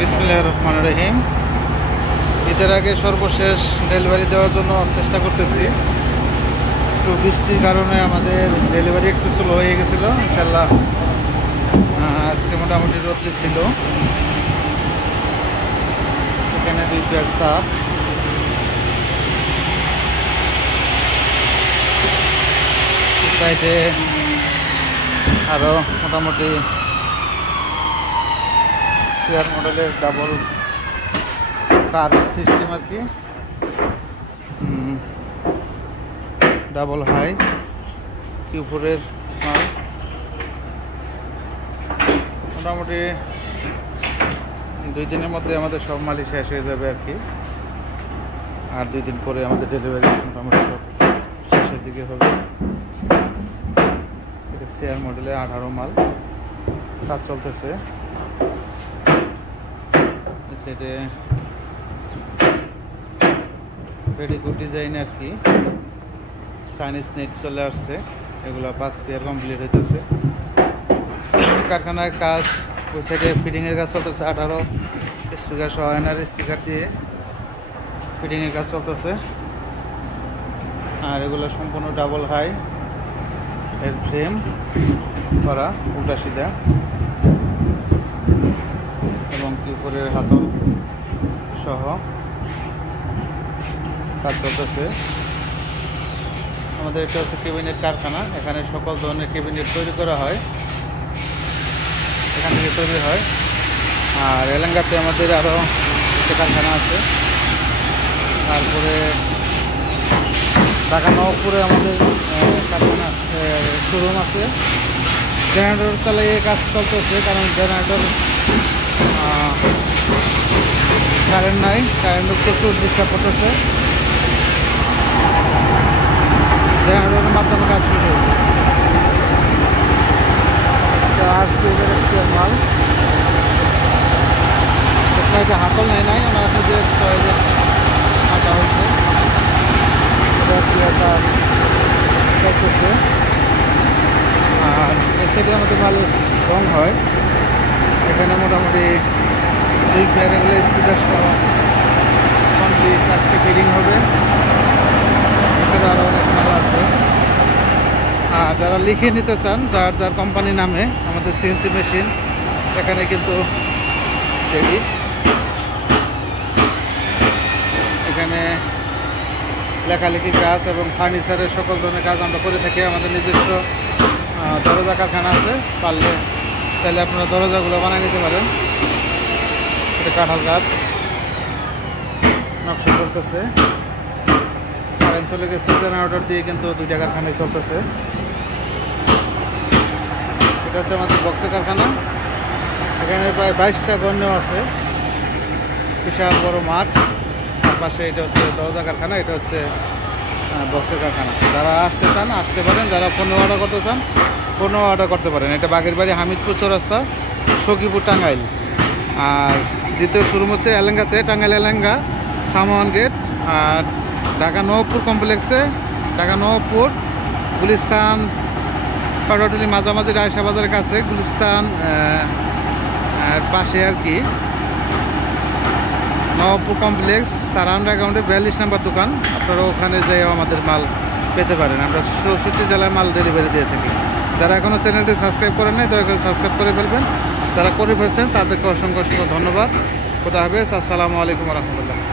বিসমিল্লাহির রহমানির রহিম। ঈদের আগে সর্বশেষ ডেলিভারি দেওয়ার জন্য চেষ্টা করতেছি। একটু বৃষ্টির কারণে আমাদের ডেলিভারি একটু স্লো হয়ে গেছিলো। ইনশাল্লাহ আজকে মোটামুটি রোদলি ছিল। এখানে 2 প্যাক চাপ, সাইডে আরও মোটামুটি চেয়ার মডেলের ডাবল কার সিস্টেম আর কি, ডাবল হাই কিউপুরের মাল। মোটামুটি 2 দিনের মধ্যে আমাদের সব মালই শেষ হয়ে যাবে আর কি। আর 2 দিন পরে আমাদের ডেলিভারি মোটামুটি সব শেষের দিকে হবে। এটা চেয়ার মডেলে 18 মাল কাজ চলতেছে। সেটা পেডিকুট ডিজাইন আর কি, চাইনিজ নেট চলে আসছে। এগুলো 5 পেয়ার কমপ্লিট হইতেছে। কারখানায় কাজ, ওই সাইডে ফিটিংয়ের কাজ চলতেছে। 18 স্পিকার সহ এনার স্পিকার দিয়ে ফিটিংয়ের কাজ চলতেছে। আর এগুলো সম্পূর্ণ ডাবল হাই এর ফ্রেম করা উল্টা সিধা, এবং কিউপুরের হাতল সহ কাজ চলতেছে। আমাদের এটা হচ্ছে কেবিনেট কারখানা। এখানে সকল ধরনের কেবিনেট তৈরি করা হয়, এখান থেকে তৈরি হয়। আর এলাঙ্গাতে আমাদের আরও একটা কারখানা আছে। তারপরে ঢাকা নবাবপুরে আমাদের কারখানা শোরুম আছে। জেনারেটর চালিয়ে কাজ চলতেছে, কারণ জেনারেটর কারেন্ট নাই, কারেন্টের প্রচুর ডিস্টার্ব করতেছে। জেনারেটরের মাধ্যমে কাজ শুরু হয়েছে। মাল সাইডে হাতল নাই, আমার নিজের হাঁটা হয়েছে। চলতেছে। আর এই সাইডে আমাদের মাল রং হয়। এখানে মোটামুটি 2 পেয়ার এগুলো স্পিকার সহ কমপ্লিট আজকে ফিটিং হবে। এখানে আরও অনেক মাল আছে। আর যারা লিখে নিতে চান, যার যার কোম্পানি নামে, আমাদের সিএনসি মেশিন এখানে কিন্তু রেডি। এখানে লেখালেখির কাজ এবং ফার্নিচারের সকল ধরনের কাজ আমরা করে থাকি। আমাদের নিজস্ব দরজা কারখানা আছে। চাইলে আপনারা দরজাগুলো বানিয়ে নিতে পারেন। এটা কাঁঠাল কাঠ নকশা চলতেছে। কারেন্ট চলে গেছে, জেনারেটর দিয়ে কিন্তু 2টা কারখানায় চলতেছে। এটা হচ্ছে আমাদের বক্সের কারখানা। এখানে প্রায় 22টা গণ্য আছে, বিশাল বড় মাঠ। তার পাশে এটা হচ্ছে দরজা কারখানা, এটা হচ্ছে বক্সের কারখানা। যারা আসতে চান আসতে পারেন, যারা ফোনে অর্ডার করতে চান ফোনেও অর্ডার করতে পারেন। এটা বাগেরবাড়ি হামিদপুর চৌরাস্তা, সখীপুর, টাঙ্গাইল। আর দ্বিতীয় শোরুম হচ্ছে এলাঙ্গাতে, টাঙ্গাইল এলাঙ্গা, সামান গেট। আর ঢাকা নবাবপুর কমপ্লেক্সে, ঢাকা নবাবপুর গুলিস্তান পাটাটুলি মাঝামাঝি রায়সা বাজারের কাছে, গুলিস্তান আর পাশে আর কি নবাবপুর কমপ্লেক্স, তার আন্ডারগ্রাউন্ডে 42 নম্বর দোকান। আপনারা ওখানে যেয়ে আমাদের মাল পেতে পারেন। আমরা 64 জেলায় মাল ডেলিভারি দিয়ে থাকি। যারা এখনও চ্যানেলটি সাবস্ক্রাইব করেন নাই, দয়া করে সাবস্ক্রাইব করে ফেলবেন। যারা করে ফেলছেন তাদেরকে অসংখ্য অসংখ্য ধন্যবাদ। খোদা হাফেজ। আসসালামু আলাইকুম রহমতুল্লাহ।